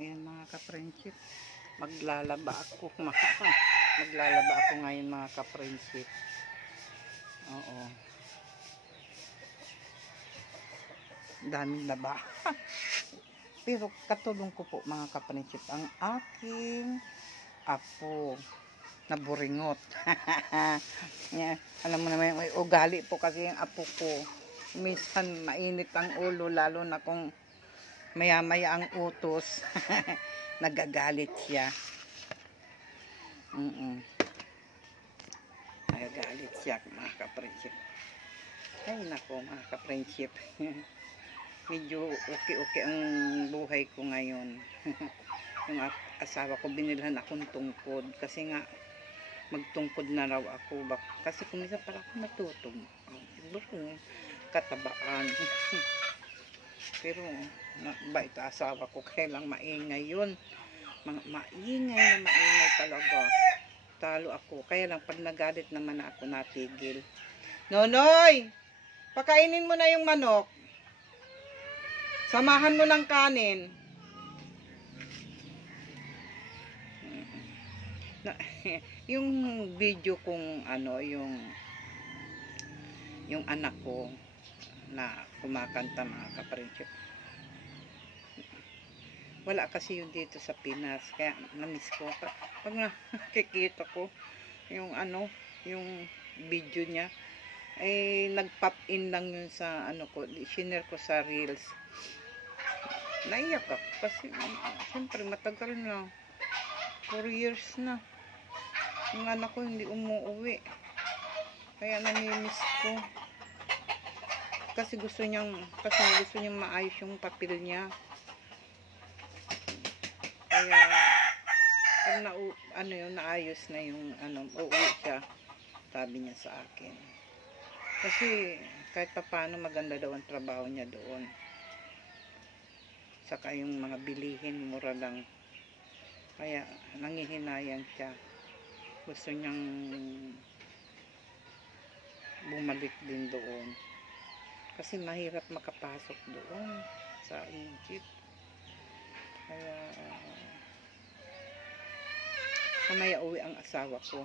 Ayan mga ka-friendship, maglalaba ako. Maglalaba ako ngayon mga ka-friendship. Oo. Daming laba. Pero katulong ko po mga ka-friendship ang aking apo na buringot. Yeah. Alam mo naman, may ugali po kasi yung apo ko. Minsan mainit ang ulo, lalo na kung maya-maya ang utos. Nagagalit siya. Nagagalit siya mga ka-friendship. Ay nako mga ka-friendship. Medyo okay ang buhay ko ngayon. Yung asawa ko binilhan akong tungkod. Kasi nga magtungkod na raw ako. Kasi kung minsan para ako natutong. Siguro katabaan. Pero bait asawa ko, kaya lang maingay yun. Maingay talaga. Talo ako. Kaya lang pag nagalit naman ako natigil. Nonoy! Pakainin mo na yung manok. Samahan mo ng kanin. Yung video kung ano, yung anak ko na kumakanta mga ka-friendship. Wala kasi yun dito sa Pinas, kaya na-miss ko. Pag nakikita ko yung ano, yung video niya, ay nag-pop in lang yun sa ano ko, share ko sa Reels. Naiyak ako kasi siyempre matagal na, 4 years na yung anak ko hindi umuwi, kaya nami-miss ko. Kasi gusto niyang maayos yung papel niya. Kaya pag naayos na yung ano, uuwi siya, sabi niya sa akin. Kasi kahit paano maganda daw ang trabaho niya doon. Saka yung mga bilihin mura lang. Kaya nangihinayang siya. Gusto niyang bumalik din doon. Kasi mahirap makapasok doon sa Egypt. Kaya mamaya uwi ang asawa ko.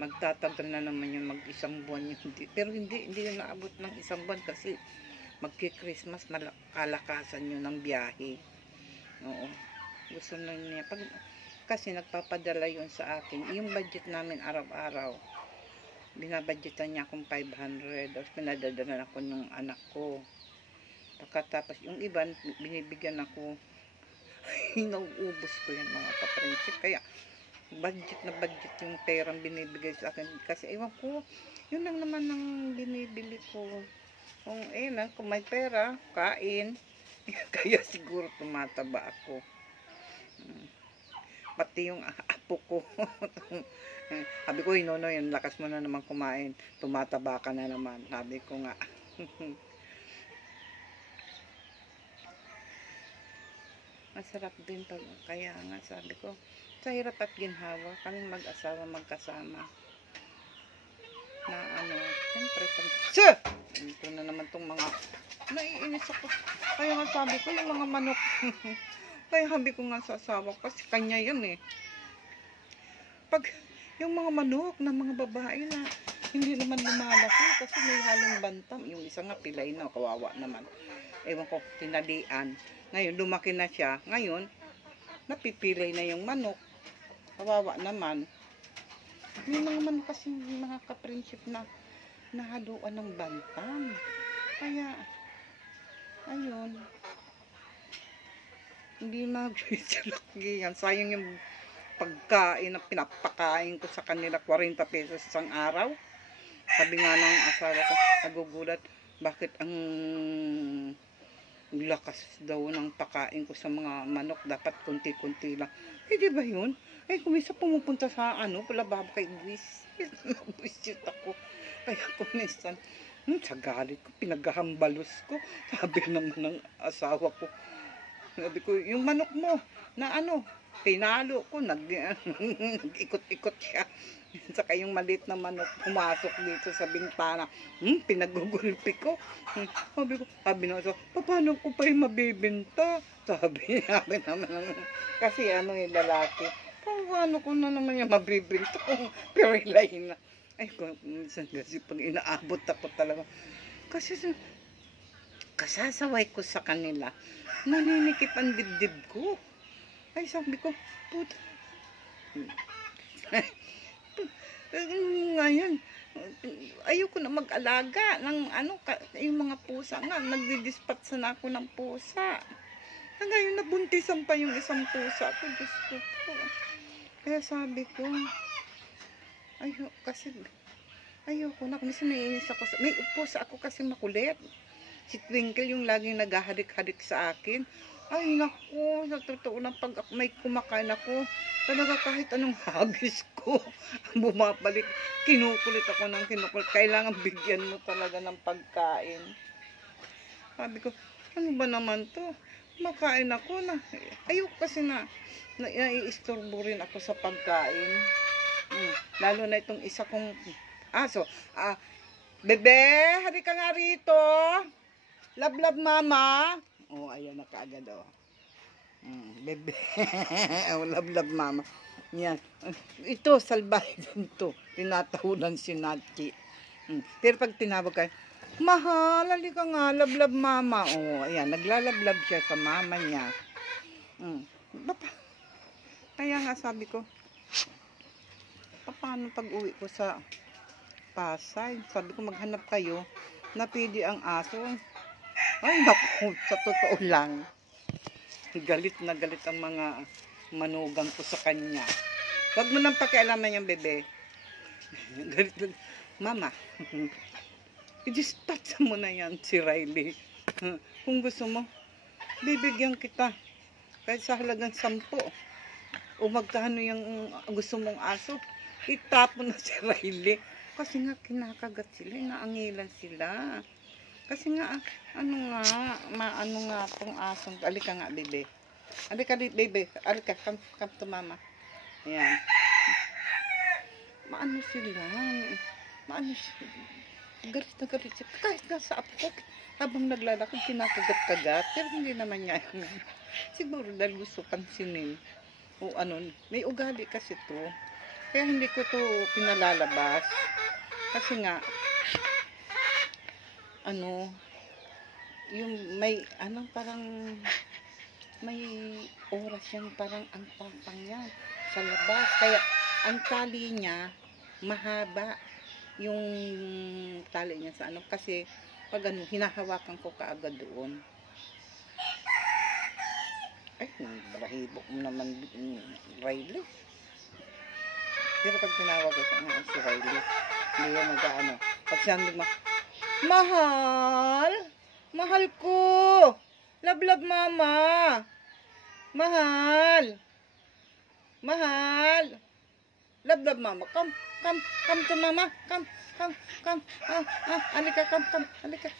Magtatagal na naman yung mag-isang buwan yun. Pero hindi yun naabot ng isang buwan kasi magki-Christmas malakasan yun ng biyahe. Oo. Gusto na niya. Kasi nagpapadala yun sa akin. Yung budget namin araw-araw, binabudgetan niya akong 500. Tapos pinadadala ako ng anak ko. Pagkatapos yung iba, binibigyan ako. Nauubos ko yun mga ka-friendship. Kaya budget na budget yung perang binibigay sa akin. Kasi ewan ko, yun lang naman ang binibili ko. Kung may pera, kain. Kaya siguro tumataba ako. Pati yung apo ko. Sabi ko, Nonoy, yung lakas mo na naman kumain. Tumataba ka na naman. Sabi ko nga. Masarap din pag, kaya nga sabi ko, sa hirap at ginhawa, kaming mag-asawa magkasama. Na ano, siyempre, ito na naman tong mga, naiinis ako. Kaya nga sabi ko, yung mga manok, kaya sabi ko nga sa asawa ko, kasi kanya yan eh. Pag, yung mga manok na mga babae na, hindi naman lumalaki, kasi may halong bantam. Yung isa nga pilay na, kawawa naman. Ewan ko, tinalian. Ngayon, lumaki na siya. Ngayon, napipilay na yung manok. Kawawa naman. May mga manok kasi mga ka-friendship na nahaluan ng bantam. Kaya, ayun. Hindi mag-laki yan. Sayang yung pagkain na pinapakain ko sa kanila, 40 pesos isang araw. Sabi nga ng asawa ko, nagugulat, bakit ang lakas daw ng pakain ko sa mga manok, dapat kunti-kunti lang. Di ba yun? Kumisa pumupunta sa palababo kay Luis. Nabuisit ako. Kaya kumisan, sa galit ko, pinaghahambalos ko. Sabi naman ng asawa ko, sabi ko, yung manok mo, na pinalo ko, nag-ikot-ikot siya. Saka yung maliit na manok pumasok dito sa bintana. Pinagugulpi ko. Sabi na, paano ko pa yung mabibinta? Sabi naman. Kasi ano yung lalaki. Paano ko na naman yung mabibinta kung pirilay na. Ay, minsan kasi pag inaabot ako talaga. Kasi kasasaway ko sa kanila. Naninikip ang dibdib ko. Ay, sabi ko, puta. Ngayon, ayoko na mag-alaga ng yung mga pusa nga. Nagdi-dispatch na ako ng pusa. Ngayon, nabuntisan pa yung isang pusa ko. Diyos ko po. Kaya sabi ko, ayoko na. Minsan naiinis ako. May pusa ako kasi makulit. Si Twinkle yung laging naghahadik-hadik sa akin. Ay, naku, sa totoo lang, pag may kumakain ako, talaga kahit anong hagis ko, bumabalik, kinukulit ako ng kinukulit. Kailangan bigyan mo talaga ng pagkain. Sabi ko, ano ba naman to? Makain ako na. Ayoko kasi naiistorbo rin ako sa pagkain. Lalo na itong isa kong aso. Bebe, hari ka nga rito. Love, mama. Oh, ayan na kaagad, oh. Bebe. Love, mama. Yan. Ito, salbahe din to. Tinatahunan si Nachi. Pero pag tinawag kayo, mahal, halika nga, love, mama. Oh, ayan, naglalablab siya sa mama niya. Kaya nga sabi ko, paano pag uwi ko sa Pasay? Sabi ko, maghanap kayo na pwede ang aso. Ay, naku, sa totoo lang. Galit na galit ang mga manugang ko sa kanya. Huwag mo nang pakialaman yung bebe. Galit na. Mama, i-dispatch mo na yan si Riley. Kung gusto mo, bibigyan kita. Kahit sa halagang 10. O magkano yung gusto mong aso, itapon na si Riley. Kasi nga kinakagat sila, inaangilan sila. Kasi nga, maano nga tong asong, alika nga, bebe. Alika, bebe, alika, come to mama. Ayan. Maano sila, galit na galit siya. Kahit nga sa apo ko, habang naglalakad, kinakagat-kagat, pero hindi naman niya. Siguro dahil gusto pansinin. O may ugali kasi to. Kaya hindi ko to pinalalabas. Kasi nga, yung may, parang, may oras yan, parang ang tampang yan sa labas. Kaya, ang tali niya, mahaba yung tali niya sa kasi, pag hinahawakan ko kaagad doon. Ay, balahibo mo naman, Riley. Pero pag tinawag ko si Riley, hindi yan pag sabi mo, mahal ko, love, mama, mahal, love, mama, come to mama, come, alika, come, alika.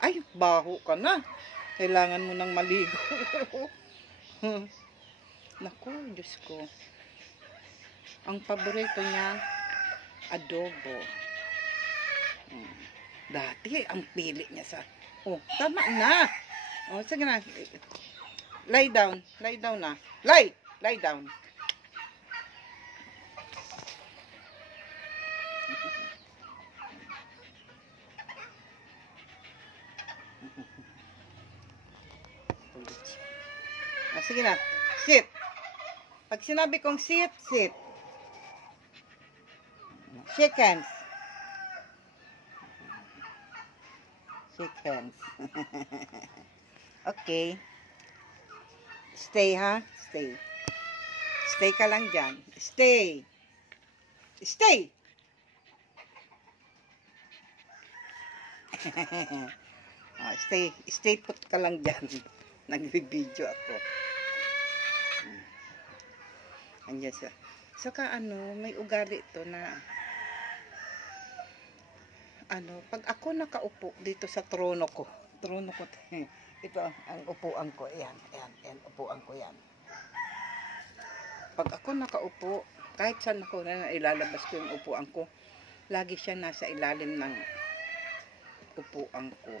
Ay, baho ka na. Kailangan mo nang maligo. Naku, Diyos ko. Ang paborito niya, adobo. Dati, ang pili niya sa... tama na. Sige na. Lie down na. Lie down. Sige na. Sit. Pag sinabi kong sit. Shake hands. Okay. Stay, ha? Stay ka lang dyan. Stay. Stay put ka lang dyan. Nag-video ako. Andiyan siya. Saka may ugali to na pag ako nakaupo dito sa trono ko Ito ang upuan ko. Ayan, upuan ko yan. Pag ako nakaupo, kahit saan ako na ilalabas ko yung upuan ko, lagi siya nasa ilalim ng upuan ko.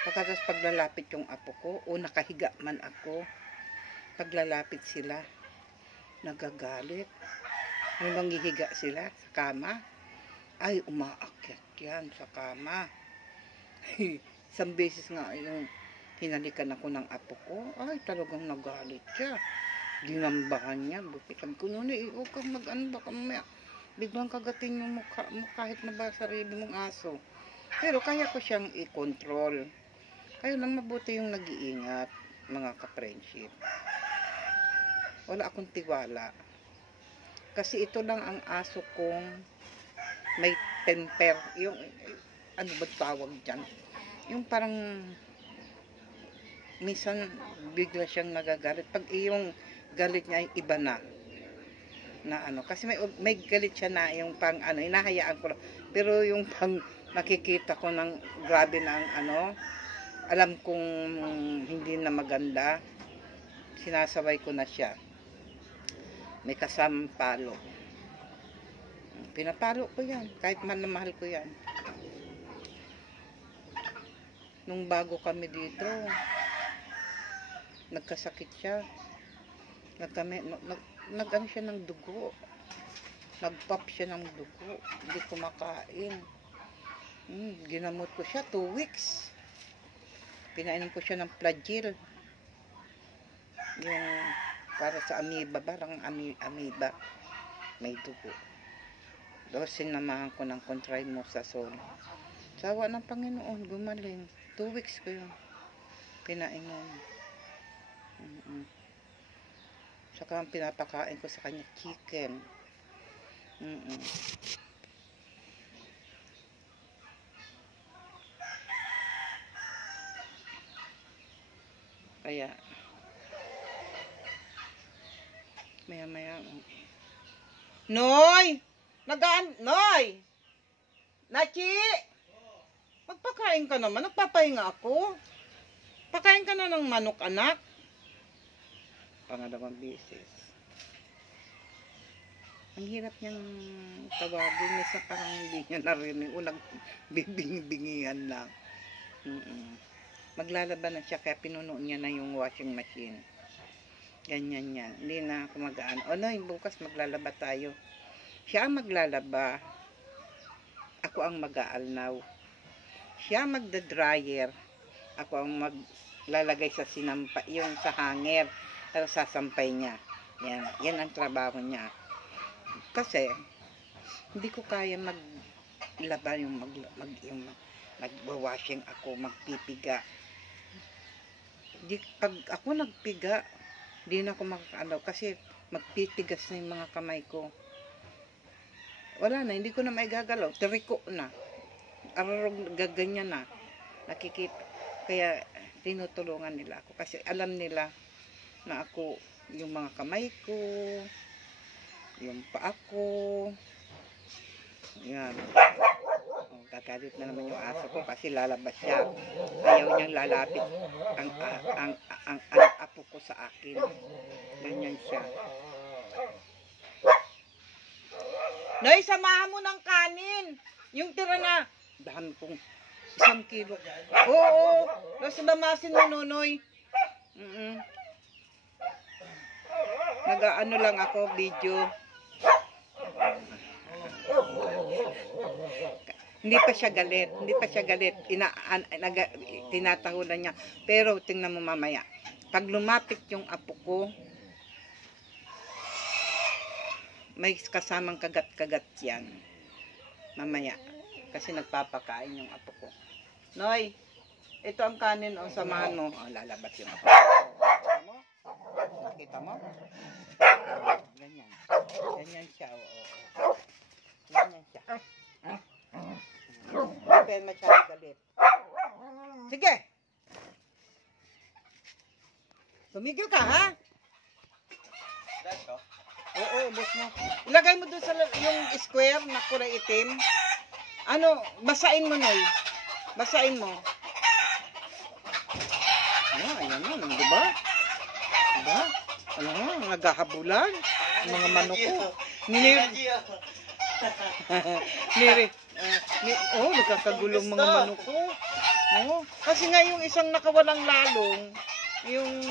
Pagkatapos paglalapit yung apo ko, o nakahiga man ako, paglalapit sila, nagagalit. May manghihiga sila sa kama, ay umaakyat yan sa kama. Isang beses nga yung hinalikan ako ng apo ko, ay talagang nagalit siya. Dinambahan niya, bukitag ko noon, huwag kang mag-ano, baka mamaya biglang kagatin yung mukha mo kahit na ba sarili mong aso. Pero kaya ko siyang i-control. Kaya lang mabuti yung nag-iingat, mga ka-friendship. Wala akong tiwala. Kasi ito lang ang aso kong may temper. Yung, ano ba tawag dyan? Yung parang, minsan bigla siyang nagagalit. Pag yung galit niya ay iba na. Na ano, kasi may galit siya na yung pang ano, hinahayaan ko lang. Pero yung pang nakikita ko ng grabe na ang ano, alam kong hindi na maganda, sinasaway ko na siya. May kasamang palo. Pinapalo ko yan. Kahit mahal na mahal ko yan. Nung bago kami dito, nagkasakit siya. Nag-ano siya ng dugo. Nag-pop siya ng dugo. Hindi kumakain. Ginamot ko siya 2 weeks. Pinainom ko siya ng Flagyl. Yung para sa amoeba, parang amoeba, may dugo. Dosin namahan ko ng Contraimosazole. Sawa ng Panginoon, gumaling. 2 weeks ko yun pinainom. Saka ang pinapakain ko sa kanya chicken. Kaya maya Noy! Noy! Nachi! Magpakain ka naman. Nagpapahinga ako. Pakain ka na ng manok, anak. Pangalawang beses. Ang hirap niyang tawagin. Misa parang hindi niya narinig. Unang bibingi-bingihan lang. Maglalaba na siya kaya pinuno niya na yung washing machine. Ganyan yan. Hindi na ako mag-ano. O no, bukas maglalaba tayo. Siya ang maglalaba. Ako ang mag-aalnaw. Siya magda-dryer. Ako ang maglalagay sa sinampa, yung sa hanger. Pero sasampay niya. Yan. Yan ang trabaho niya. Kasi, hindi ko kaya maglaba yung mag-washing ako, magpipiga. Pag ako nagpiga, di na ako makakaano kasi magtitigas na yung mga kamay ko. Wala na, hindi ko na maigagalaw. Triko na. Ararog, gaganyan na. Nakikita. Kaya tinutulungan nila ako. Kasi alam nila na ako, yung mga kamay ko, yung paa ko. Yan. Gagalit na naman yung aso ko kasi lalabas siya. Ayaw niyang lalapit ang apo ko sa akin. Ganyan siya. Noy, samahan mo ng kanin. Yung tira na. Dami kong 1 kilo. Oo. Nasa damasin mo, Nonoy. Nag-ano lang ako, video. Hindi pa siya galit. Hindi pa siya galit. Tinatahulan niya. Pero tingnan mo mamaya. Pag lumapit yung apo ko, may kasamang kagat-kagat yan. Mamaya. Kasi nagpapakain yung apo ko. Noy, ito ang kanin. O, samahan mo. O, lalabas yung apo ko. Nakita mo? Ganyan. Ganyan siya. O. Ganyan siya. Hindi pa masyadong galit. Sige! Tumigil ka, ha? Oo, ubos mo. Ilagay mo doon sa yung square na kulay itim. Ano, basain mo, Noy. Basain mo. Diba? Diba? Alam mo, naghahabulan. Ang mga manok ko. Nagkakagulong mga manok ko. Oh, kasi nga yung isang nakawalang lalong, yung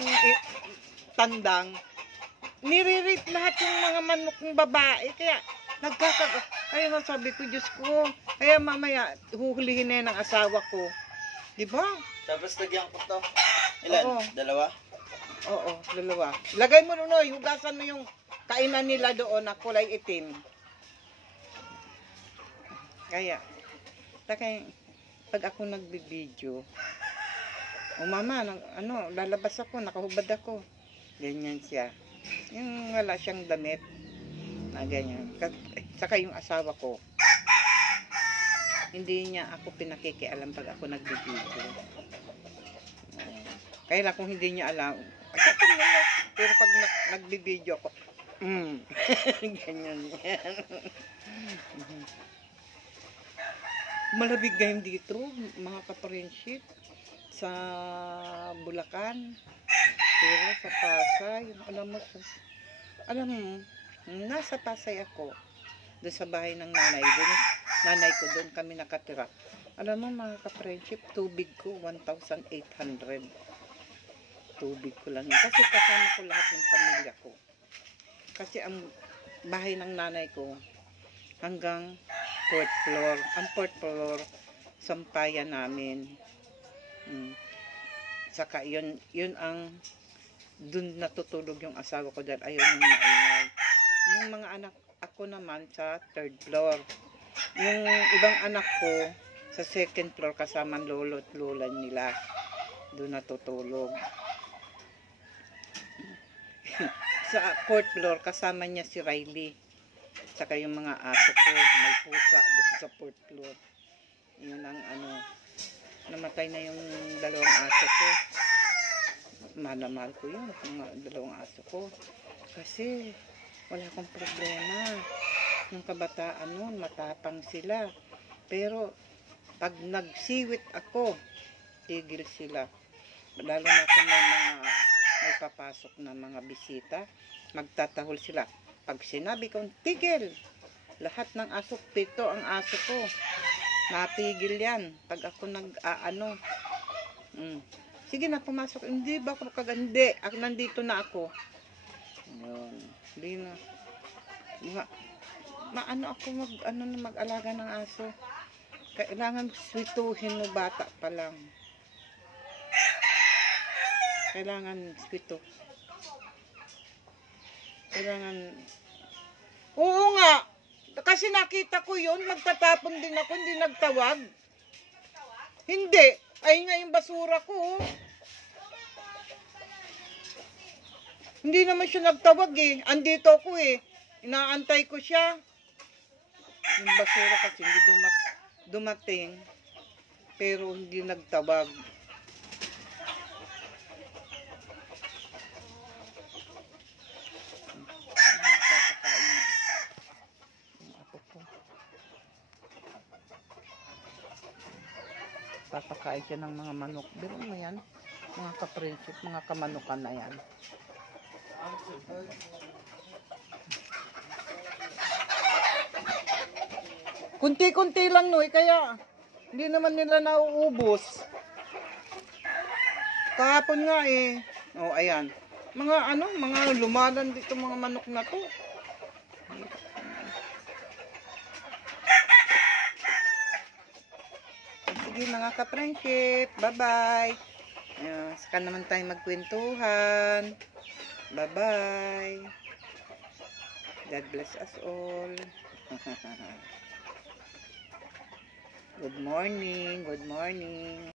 tandang, nire-rate lahat yung mga manok ng babae. Kaya, ayun nga sabi ko, Diyos ko, kaya mamaya, huhulihin na yan ng asawa ko. Diba? Tapos lagyan ko to. Ilan? Oo. Dalawa? Oo, dalawa. Lagay mo Noy, hugasan mo yung kainan nila doon na kulay itim. Kaya, pag ako nagbibideo, mama, lalabas ako, nakahubad ako. Ganyan siya. Yung wala siyang damit, na ganyan. Saka yung asawa ko, hindi niya ako pinakikialam pag ako nagbibideo. Kaya lang kung hindi niya alam, pero pag nagbibideo ako, ganyan yan. Malabig ngayon dito, mga ka-friendship, sa Bulacan, pero sa Pasay, alam mo, nasa Pasay ako, doon sa bahay ng nanay, nanay ko doon kami nakatira. Alam mo mga ka-friendship, tubig ko, 1,800. Tubig ko lang yun, kasi kasama ko lahat ng pamilya ko. Kasi ang bahay ng nanay ko, hanggang 4th floor. Ang 4th floor, sampayan namin. Saka yun ang dun natutulog yung asawa ko dahil ayaw nyung maingay. Yung mga anak ako naman sa 3rd floor. Yung ibang anak ko sa 2nd floor kasama lolo at lola nila. Dun natutulog. Sa 4th floor kasama niya si Riley. Saka yung mga aso ko, may pusa doon sa 4th floor. Yun ang namatay na yung dalawang aso ko. Mahal na mahal ko yun, yung dalawang aso ko. Kasi wala akong problema. Nung kabataan nun, matapang sila. Pero pag nagsiwit ako, tigil sila. Lalo na kung may papasok na mga bisita, magtatahol sila. Pag sinabi kong tigil, lahat ng aso, 7 ang aso ko. Natigil yan. Pag ako sige na, pumasok. Hindi ba ako kagandi? Nandito na ako. Yun. Hindi na. Ako mag-alaga ng aso. Kailangan sweetuhin mo bata pa lang. Kailangan sweeto. Oo nga. Kasi nakita ko yun, magtatapon din ako, hindi nagtawag. Hindi. Ay nga yung basura ko. Hindi naman siya nagtawag eh. Andito ako eh. Inaantay ko siya. Yung basura kasi hindi dumating. Pero hindi nagtawag. Papakain siya ng mga manok. Pero mo yan, mga ka-friendship, mga kamanukan na yan. Kunti-kunti lang Noy, kaya hindi naman nila nauubos. Kahapon nga eh. Oh, ayan. Mga lumalan dito mga manok na to. Sige mga ka-friendship, bye-bye. Saka naman tayo magkwentuhan. Bye-bye. God bless us all. Good morning, good morning.